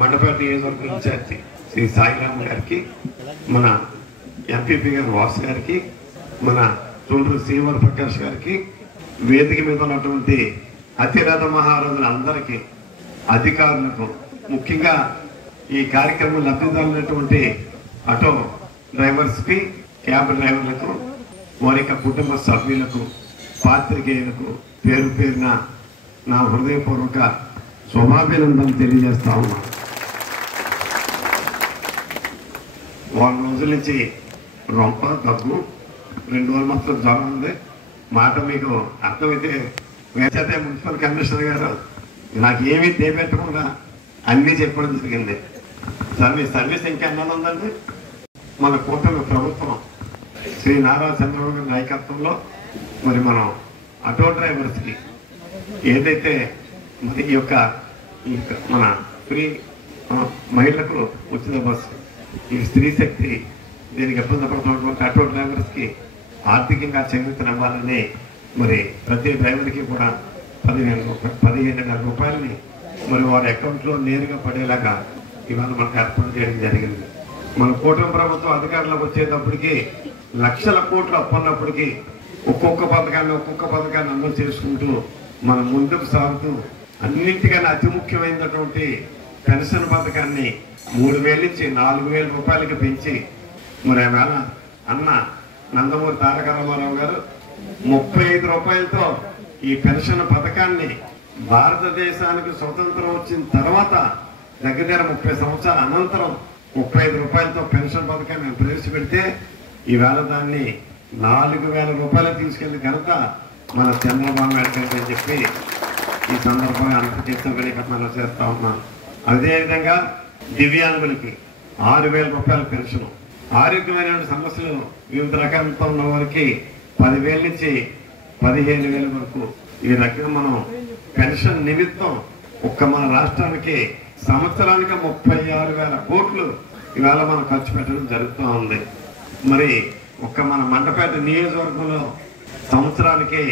మండపేట నియోజకవర్గ ఇన్ఛార్జి శ్రీ సాయిరామ్ గారికి, మన ఎంపీపీ గారు వాసు గారికి, మన తుండ్రు శ్రీవర ప్రకాష్ గారికి, వేదిక మీద ఉన్నటువంటి అతిరథ మహారాజులందరికీ, అధికారులకు, ముఖ్యంగా ఈ కార్యక్రమం లబ్ధిదారులైనటువంటి ఆటో డ్రైవర్స్కి, క్యాబ్ డ్రైవర్లకు, వారి యొక్క కుటుంబ సభ్యులకు, పాత్రికేయులకు పేరు పేరున నా హృదయపూర్వక శుభాభినందనలు తెలియజేస్తా ఉన్నాను. వారం రోజుల నుంచి రొంప దగ్గు, 2 రోజులు మాత్రం జ్వరం ఉంది. మాట మీకు అర్థమైతే వేసైతే మున్సిపల్ కమిషనర్ గారు నాకు ఏమీ దేపెట్టకుండా అన్నీ చెప్పడం జరిగింది. సర్వీస్ ఇంకా ఎన్నో ఉందండి. మన కూటమి ప్రభుత్వం శ్రీ నారా చంద్రబాబు గారి నాయకత్వంలో మరి మనం ఆటో డ్రైవర్స్కి ఏదైతే మరి ఈ యొక్క మన ఫ్రీ మహిళలకు ఉచిత బస్సు, ఈ స్త్రీ శక్తి, దీనికి ఇబ్బంది పడుతున్నటువంటి ఆటో డ్రైవర్స్కి ఆర్థికంగా చేయూతనివ్వాలని మరి ప్రతి డ్రైవర్కి కూడా 15,000 రూపాయలని మరి వారి అకౌంట్లో నేరుగా పడేలాగా ఇవాళ మనకు ఏర్పాటు చేయడం జరిగింది. మన కూటమి ప్రభుత్వం అధికారంలోకి వచ్చేటప్పటికి లక్షల కోట్లు అప్పున్నప్పటికీ ఒక్కొక్క పథకాన్ని అమలు చేసుకుంటూ మనం ముందుకు సాగుతూ అన్నింటికన్నా అతి ముఖ్యమైనటువంటి పెన్షన్ పథకాన్ని 3,000 నుంచి 4,000 రూపాయలకి పెంచి మరి ఆవేళ అన్న నందమూరి తారక రామారావు గారు 35 రూపాయలతో ఈ పెన్షన్ పథకాన్ని భారతదేశానికి స్వతంత్రం వచ్చిన తర్వాత దగ్గర 30 సంవత్సరాల అనంతరం 35 రూపాయలతో పెన్షన్ పథకాన్ని ప్రవేశపెడితే ఈవేళ దాన్ని 4,000 రూపాయలు తీసుకెళ్లి ఘనత మన చంద్రబాబు నాయుడు గారు అని చెప్పి ఈ సందర్భంగా అంతర్జాతీయ చేస్తా ఉన్నాను. అదేవిధంగా దివ్యాంగులకి 6,000 రూపాయల పెన్షన్, ఆరోగ్యమైన సమస్యలు వివిధ రకాలతో ఉన్న వారికి 10,000 నుంచి 15,000 వరకు ఈ రకంగా మనం పెన్షన్ నిమిత్తం మన రాష్ట్రానికి సంవత్సరానికి 36,000 కోట్లు ఇవాళ మనం ఖర్చు పెట్టడం జరుగుతూ ఉంది. మరి మన మండపేట నియోజకవర్గంలో సంవత్సరానికి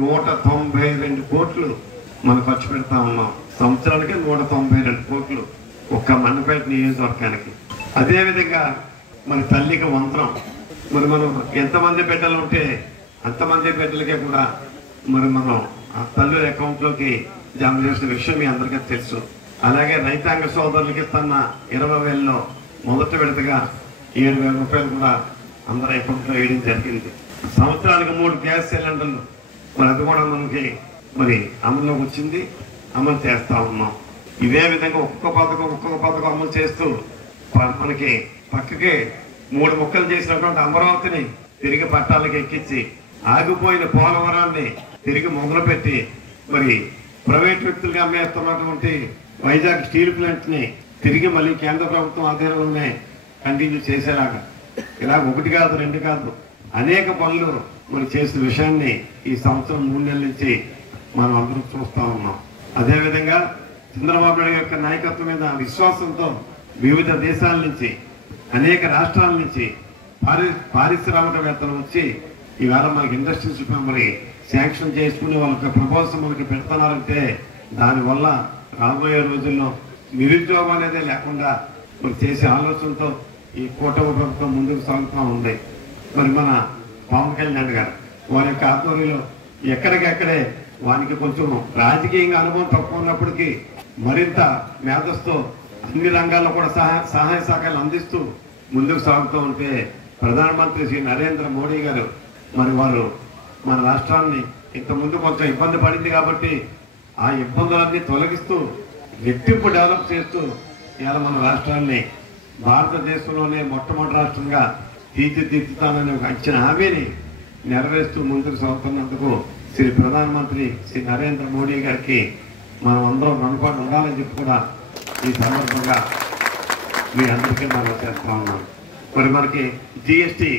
192 కోట్లు మనం ఖర్చు పెడతా ఉన్నాం. సంవత్సరానికి 192 కోట్లు మండపేట నియోజకవర్గానికి. అదేవిధంగా మరి తల్లికి వంతనం, మరి మనం ఎంతమంది బిడ్డలు ఉంటే అంతమంది బిడ్డలకే కూడా మరి మనం ఆ తల్లి అకౌంట్లోకి జమ చేసిన విషయం మీ అందరికీ తెలుసు. అలాగే రైతాంగ సోదరులకి ఇస్తున్న 20,000లో మొదటి విడతగా 7,000 రూపాయలు కూడా అందరి అకౌంట్లో వేయడం జరిగింది. సంవత్సరానికి 3 గ్యాస్ సిలిండర్లు మరి అది కూడా మనకి మరి అమల్లోకి వచ్చింది, అమలు చేస్తా ఉన్నాం. ఇదే విధంగా ఒక్కొక్క పథకం అమలు చేస్తూ మనకి పక్కకి 3 ముక్కలు చేసినటువంటి అమరావతిని తిరిగి పట్టాలకి ఎక్కించి, ఆగిపోయిన పోలవరాన్ని తిరిగి మొదలుపెట్టి మరి ప్రైవేట్ వ్యక్తులుగా అమ్మేస్తున్నటువంటి వైజాగ్ స్టీల్ ప్లాంట్ ని తిరిగి మళ్ళీ కేంద్ర ప్రభుత్వం ఆధీనంలోనే కంటిన్యూ చేసేలాగా ఇలా 1 కాదు 2 కాదు అనేక పనులు మనం చేసిన విషయాన్ని ఈ సంవత్సరం 3 నెలల నుంచి మనం అందరూ చూస్తా ఉన్నాం. అదేవిధంగా చంద్రబాబు నాయుడు యొక్క నాయకత్వం మీద విశ్వాసంతో వివిధ దేశాల నుంచి, అనేక రాష్ట్రాల నుంచి పారిశ్రామికవేత్తలు వచ్చి ఈవేళ మనకి ఇండస్ట్రీస్ మరి శాంక్షన్ చేసుకుని వాళ్ళకి ప్రపోజల్ మనకి పెడుతున్నారంటే దానివల్ల రాబోయే రోజుల్లో నిరుద్యోగం అనేది లేకుండా మరి చేసే ఆలోచనతో ఈ కూటమి ప్రభుత్వం ముందుకు సాగుతూ ఉంది. మరి మన పవన్ కళ్యాణ్ గారు వారి యొక్క ఆధ్వర్యంలో ఎక్కడికెక్కడే వానికి కొంచెం రాజకీయంగా అనుభవం తక్కువ ఉన్నప్పటికీ మరింత మేధస్తో అన్ని రంగాల్లో కూడా సహాయ సహకారాలు అందిస్తూ ముందుకు సాగుతూ ఉంటే ప్రధానమంత్రి శ్రీ నరేంద్ర మోడీ గారు మరి వారు మన రాష్ట్రాన్ని ఇంతకుముందు కొంచెం ఇబ్బంది పడింది కాబట్టి ఆ ఇబ్బందులన్నీ తొలగిస్తూ రెట్టింపు డెవలప్ చేస్తూ ఇవాళ మన రాష్ట్రాన్ని భారతదేశంలోనే మొట్టమొదటి రాష్ట్రంగా తీర్చిదిద్దుతానని ఒక ఇచ్చిన హామీని నెరవేరుస్తూ ముందుకు సాగుతున్నందుకు శ్రీ ప్రధానమంత్రి శ్రీ నరేంద్ర మోడీ గారికి మనం అందరం రుణపడి ఉండాలని చెప్పి కూడా ఈ సందర్భంగా మీ అందరికీ మనం చేస్తా ఉన్నాం. మరి మనకి జిఎస్టీ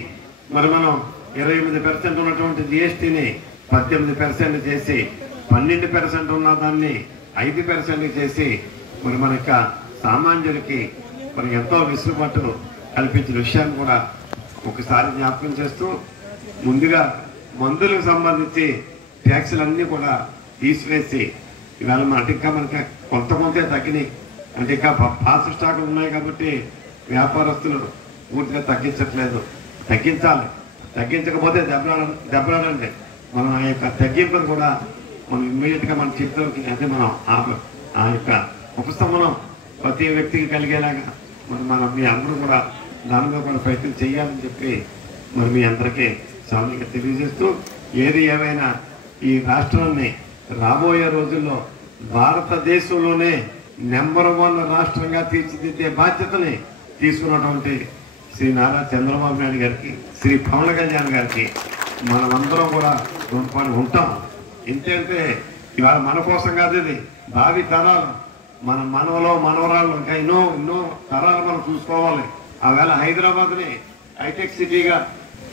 మరి మనం 28% ఉన్నటువంటి జిఎస్టీని 18% చేసి 12% ఉన్న దాన్ని 5% చేసి మరి మన యొక్క సామాన్యులకి మరి ఎంతో వెసులుబాటు కల్పించిన విషయాన్ని కూడా ఒకసారి జ్ఞాపకం చేస్తూ, ముందుగా మందులకు సంబంధించి ట్యాక్సులన్నీ కూడా తీసివేసి ఇవాళ ఇంకా మనకి కొంతే తగ్గినాయి. అంటే ఇంకా పాత స్టాకులు ఉన్నాయి కాబట్టి వ్యాపారస్తులు పూర్తిగా తగ్గించట్లేదు. తగ్గించాలి. తగ్గించకపోతే దెబ్బలాడండి. మనం ఆ యొక్క తగ్గింపును కూడా మనం ఇమ్మీడియట్గా మన చిత్తూరుకి అంటే మనం ఆ యొక్క ఉపశమనం ప్రతి వ్యక్తికి కలిగేలాగా మనం మీ అందరూ కూడా దాని మీద కూడా ప్రయత్నం చేయాలని చెప్పి మరి మీ అందరికీ సామాన్యంగా తెలియజేస్తూ, ఏది ఏమైనా ఈ రాష్ట్రాన్ని రాబోయే రోజుల్లో భారతదేశంలోనే నెంబర్ 1 రాష్ట్రంగా తీర్చిదిద్దే బాధ్యతని తీసుకున్నటువంటి శ్రీ నారా చంద్రబాబు నాయుడు గారికి, శ్రీ పవన్ కళ్యాణ్ గారికి మనమందరం కూడా రుణపడి ఉంటాం. ఎందుకంటే ఇవాళ మన కోసం కాదు, ఇది భావి తరాలు, మన మనవలో మనవరాళ్ళు ఇంకా ఎన్నో తరాలు మనం చూసుకోవాలి. ఆవేళ హైదరాబాద్ని హైటెక్ సిటీగా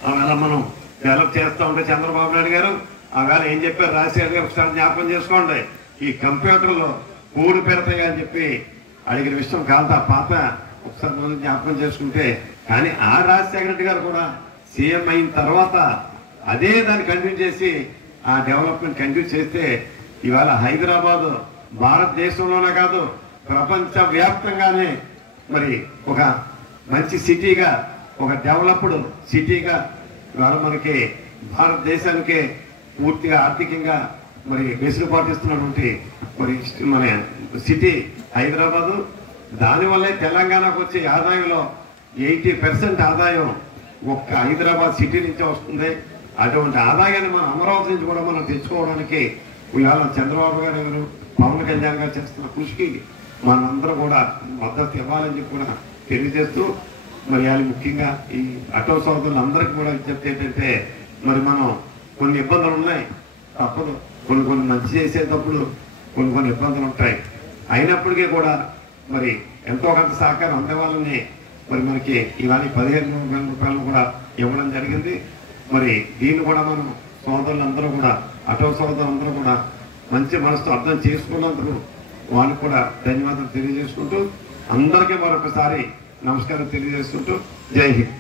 ఆవేళ మనం డెవలప్ చేస్తూ ఉంటే చంద్రబాబు నాయుడు గారు ఆవేళ ఏం చెప్పారు, రాజశేఖర్ గారు ఒకసారి జ్ఞాపకం చేసుకోండి. ఈ కంప్యూటర్లో కూడు పెడతాయి అని చెప్పి అడిగిన విషయం కాదు పాత, ఒకసారి మనం జ్ఞాపకం చేసుకుంటే. కానీ ఆ రాజశేఖర రెడ్డి గారు కూడా సీఎం అయిన తర్వాత అదే దాన్ని కంటిన్యూ చేసి ఆ డెవలప్మెంట్ కంటిన్యూ చేస్తే ఇవాళ హైదరాబాద్ భారతదేశంలోనే కాదు ప్రపంచ వ్యాప్తంగానే మరి ఒక మంచి సిటీగా, ఒక డెవలప్డ్ సిటీగా ఇవాళ మనకి భారతదేశానికే పూర్తిగా ఆర్థికంగా మరి వెసులుబాటు ఇస్తున్నటువంటి మరి మన సిటీ హైదరాబాదు. దానివల్లే తెలంగాణకు వచ్చే ఆదాయంలో 80% ఆదాయం ఒక్క హైదరాబాద్ సిటీ నుంచే వస్తుంది. అటువంటి ఆదాయాన్ని మనం అమరావతి నుంచి కూడా మనం తెచ్చుకోవడానికి ఇవాళ చంద్రబాబు గారు, పవన్ కళ్యాణ్ గారు చేస్తున్న కృషికి మనందరూ కూడా మద్దతు ఇవ్వాలని చెప్పి కూడా తెలియజేస్తూ, మరి వాళ్ళు ముఖ్యంగా ఈ ఆటో సోదరులందరికీ కూడా విజ్ఞప్తి ఏంటంటే, మరి మనం కొన్ని ఇబ్బందులు ఉన్నాయి, తప్పదు. కొన్ని మంచి చేసేటప్పుడు కొన్ని ఇబ్బందులు ఉంటాయి. అయినప్పటికీ కూడా మరి ఎంతో కొంత సహకారం అందేవాళ్ళని మరి మనకి ఇవాళ 15,000 రూపాయలు కూడా ఇవ్వడం జరిగింది. మరి దీన్ని కూడా మనం సోదరులందరూ కూడా, ఆటో సోదరులందరూ కూడా మంచి మనసుతో అర్థం చేసుకున్నందుకు వాళ్ళకు కూడా ధన్యవాదాలు తెలియజేసుకుంటూ, అందరికీ మరొకసారి నమస్కారం తెలియజేసుకుంటూ జై హింద్.